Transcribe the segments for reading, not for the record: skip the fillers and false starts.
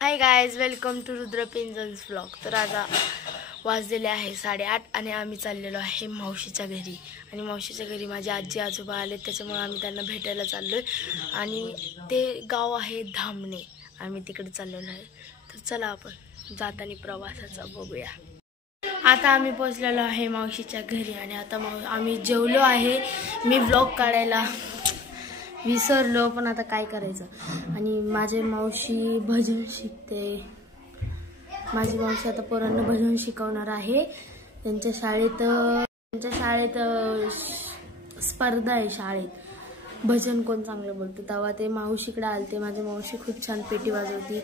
High guys, welcome to Rudra पेंजल्स vlog. तर आता वाजलेले आहे 8:30 आणि आम्ही चाललेलो आहे मावशीच्या घरी। आणि मावशीच्या घरी माझे आजी आजोबा आले, त्याच्यामुळे आम्ही त्यांना भेटायला चाललोय। आणि ते गाव आहे धामणे, आम्ही तिकडे चाललेलो आहे। तर चला आपण जाताना प्रवासाचा बघूया। आता आम्ही पोहोचलेलो आहे मावशीच्या घरी आणि आता आम्ही जेवलो आहे। मी व्लॉग काढायला विसरलो, पण आता काय करायचं। आणि माझी मावशी भजन शिकते। माझी मावशी आता पोरांना भजन शिकवणार आहे। त्यांच्या शाळेत स्पर्धा आहे। शाळेत भजन कोण चांगलं बोलते तेव्हा ते मावशीकडे आलते। माझी मावशी खूप छान पेटी वाजवती,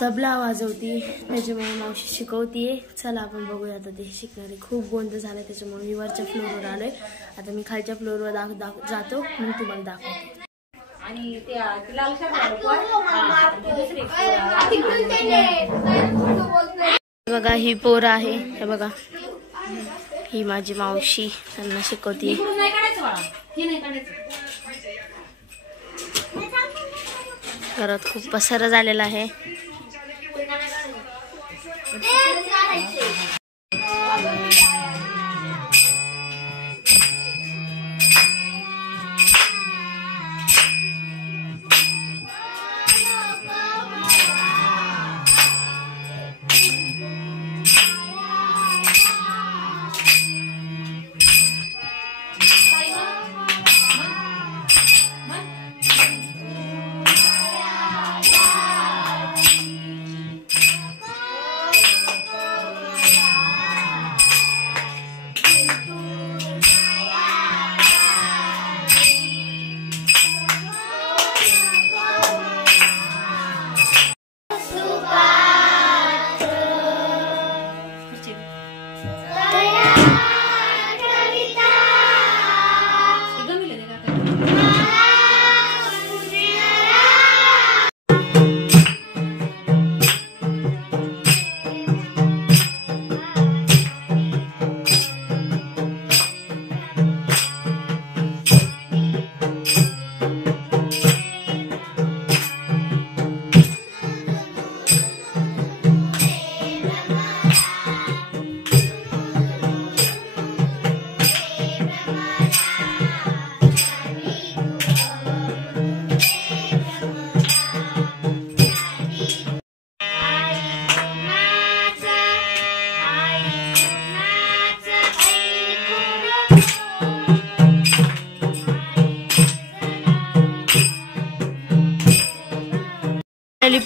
तबला वाजवती, त्याच्यामुळे मावशी शिकवतीये। चला आपण बघूया आता ते शिकणारे। खूप गोंधळ झाला, त्याच्यामुळे मी वरच्या फ्लोअरवर आलोय। आता मी खालच्या फ्लोअरवर जातो, मग तुम्हाला दाखवते। आणि ते बघा, ही पोर आहे, हे बघा, ही माझी मावशी त्यांना शिकवते। घरात खूप पसारा झालेला आहे।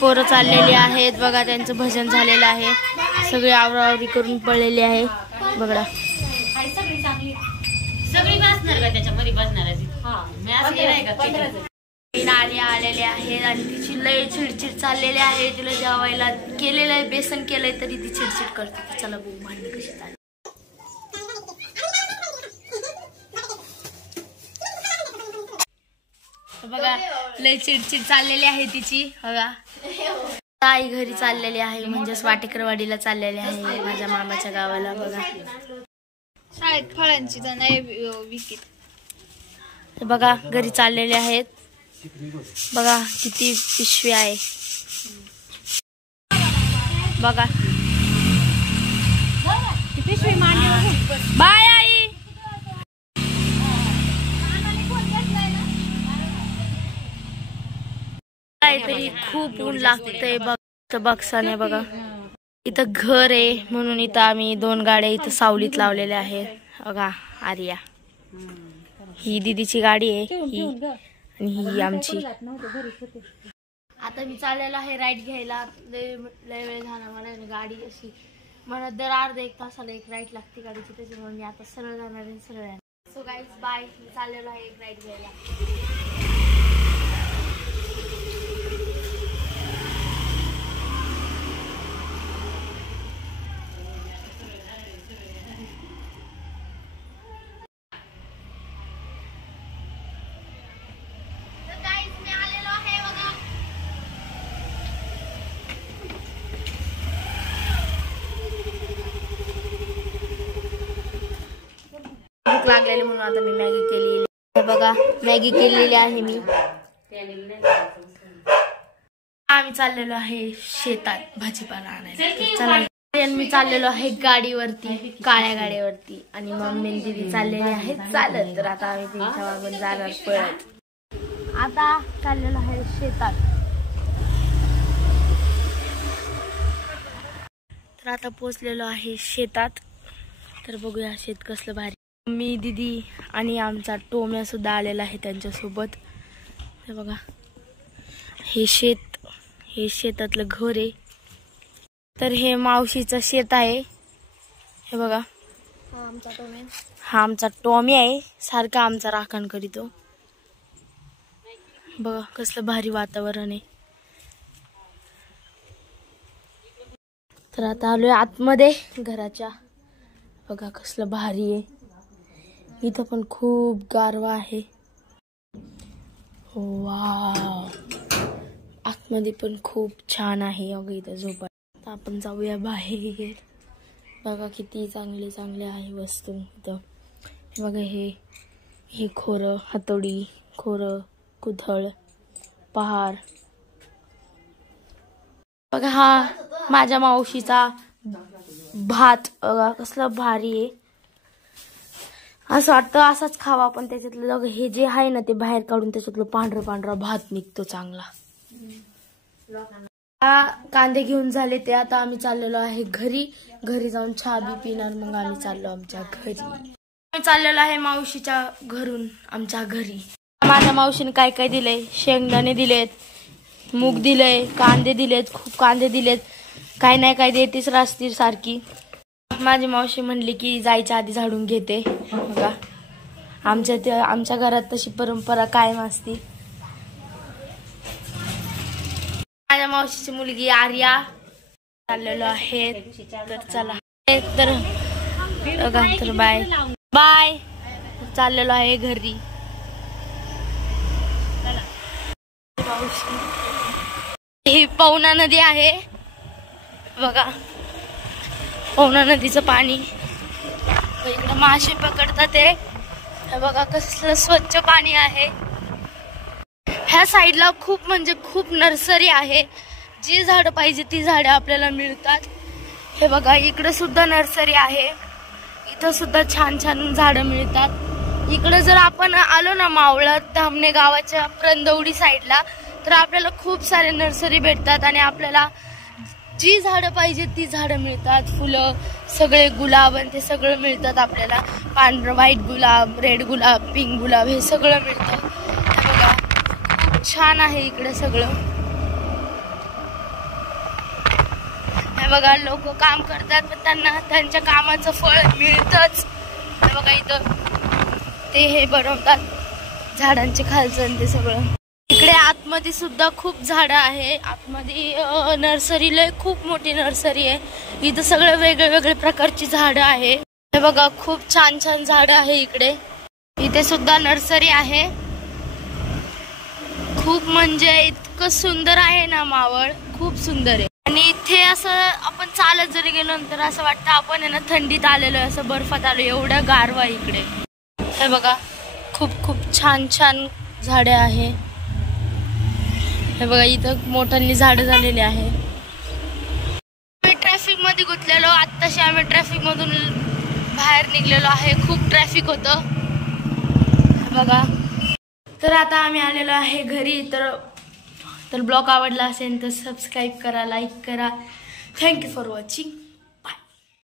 पोरं चाललेली आहेत बघा, त्यांचं भजन झालेलं आहे। सगळे आवरावरी करून पडलेले आहे बघा। सगळी बसणार का त्याच्यामध्ये बसणार? आलेले आहेत आणि तिची लय चिडचिड चाललेली आहे। तिला जेवायला केलेलं आहे, बेसन केलंय तरी ती चिडचिड करते। चला बघू भांडणी कशी चालली। बघा, लय चिडचिड चाललेली आहे तिची बघा। आई घरी चाललेली आहे, म्हणजेच वाटेकरवाडीला चाललेली आहे, माझ्या मामाच्या गावाला बघा। शाळेत फळांची नाही विकीत बघा, घरी चाललेले आहेत बघा। किती पिशवी आहे बघा। पिशवी बाय आई। तरी खूप ऊन लागतंय बघसाने बघा। इथं घर आहे म्हणून इथं आम्ही 2 गाड्या इथं सावलीत लावलेल्या आहेत बघा। आर्या ही दीदीची गाडी आहे, ही आणि ही आमची। आता मी चाललेलो आहे राईड घ्यायला। लय वेळ झाला मला गाडी अशी, मला दर अर्धा 1 तासाला एक राईड लागते गाडीची, त्याच्यामुळे मी आता सरळ जाणार आहे, सरळ येणार। सो गाईज बाय, मी चाललेलो आहे एक राईड घ्यायला। भूक लागलेली म्हणून आता मी मॅगी केली। बघा, मॅगी केलेली आहे मी। आम्ही चाललेलो आहे शेतात भाजीपाला आणायला. चला मी चाललेलो आहे गाडीवरती, काळ्या गाडीवरती, आणि मम्मी दीदी चाललेले आहेत चालत. तर आता आम्ही त्यांच्या मागून जाणार पळत. आता चाललेलो आहे शेतात. तर आता पोचलेलो आहे शेतात. तर बघूया शेत कसलं भारी. मम्मी दीदी आणि आमचा टोम्या सुद्धा आलेला आहे त्यांच्यासोबत. हे बघा, हे शेतातलं घर आहे. तर हे मावशीचं शेत आहे. हे बघा, हा आमचा टॉमी आहे. सारखा आमचा राखण करीतो. बघा कसलं भारी वातावरण आहे. तर आता आलोय आतमध्ये घराच्या. बघा कसलं भारी आहे. इथं पण खूप गारवा आहे. वाव, आतमध्ये पण खूप छान आहे. अगं इथं झोपा. आपण जाऊया बाहेर. बघा किती चांगले चांगले आहे वस्तू इथं. बघा हे खोरं, हातोडी, खोरं, कुदळ, पहार. बघा हा माझ्या मावशीचा भात. बघा कसला भारी आहे. असं वाटतं असाच खावा, पण त्याच्यातलं हे जे आहे ना ते बाहेर काढून त्याच्यातलं पांढरा पांढरा भात निघतो चांगला. कांदे घेऊन झाले ते. आता आम्ही चाललेलो आहे घरी जाऊन चहा बी पिणार. मग आम्ही चाललो आमच्या घरी. आम्ही चाललेलो आहे मावशीच्या घरून आमच्या घरी. माझ्या मावशीने काय काय दिलंय. शेंगदाणे दिलेत, मूग दिलंय, कांदे दिलेत, खूप कांदे दिलेत. काय नाही काय देतीच रास्ती सारखी. माझी मावशी म्हणली की जायच्या आधी झाडून घेते. बघा आमच्या घरात तशी परंपरा कायम असते. माझ्या मावशीची मुलगी आर्या चाललेलो आहे. तर चला तर बघा, तर बाय बाय. चाललेलो आहे घरी. ही पवना नदी आहे. बघा पवना नदीचं पाणी. इकडे मासे पकडतात ते. बघा कसलं स्वच्छ पाणी आहे. ह्या साईडला खूप म्हणजे खूप नर्सरी आहे. जी झाडं पाहिजे ती झाडं आपल्याला मिळतात. हे बघा इकडे सुद्धा नर्सरी आहे. इथं सुद्धा छान छान झाडं मिळतात. इकडे जर आपण आलो ना मावळत धामणे गावाच्या प्रंदवडी साईडला, तर आपल्याला खूप सारे नर्सरी भेटतात आणि आपल्याला जी झाडं पाहिजे ती झाडं मिळतात. फुलं सगळे, गुलाब आणि ते सगळं मिळतात आपल्याला. पांढरं व्हाईट गुलाब, रेड गुलाब, पिंक गुलाब हे सगळं मिळतं. बघा खूप छान आहे इकडे सगळं. हे बघा लोक काम करतात पण त्यांना त्यांच्या कामाचं फळ मिळतच. हे बघा इथं ते हे बनवतात झाडांचे खालचं ते सगळं. इकडे आतमध्ये सुद्धा खूप झाडं आहे. आतमध्ये नर्सरीला खूप मोठी नर्सरी आहे. इथं सगळं वेगळे वेगळे प्रकारची झाडं आहे. हे बघा खूप छान छान झाडं आहे इकडे. इथे सुद्धा नर्सरी आहे. खूप म्हणजे इतकं सुंदर आहे ना मावळ, खूप सुंदर आहे. आणि इथे असं आपण चालत जरी गेलो तर असं वाटतं आपण आहे ना थंडीत आलेलो आहे, असं बर्फात आलो. एवढं गारवा इकडे. हे बघा खूप खूप छान छान झाडे आहे. हे बघा इथं मोठाली झाडं झालेली आहे. ट्रॅफिक मध्ये गुंतलेलो. आत्ताशी आम्ही ट्रॅफिक मधून बाहेर निघलेलो आहे. खूप ट्रॅफिक होतं. बघा तर आता आम्ही आलेलो आहे घरी. तर ब्लॉग आवडला असेल तर सबस्क्राईब करा, लाईक करा. Thank you for watching.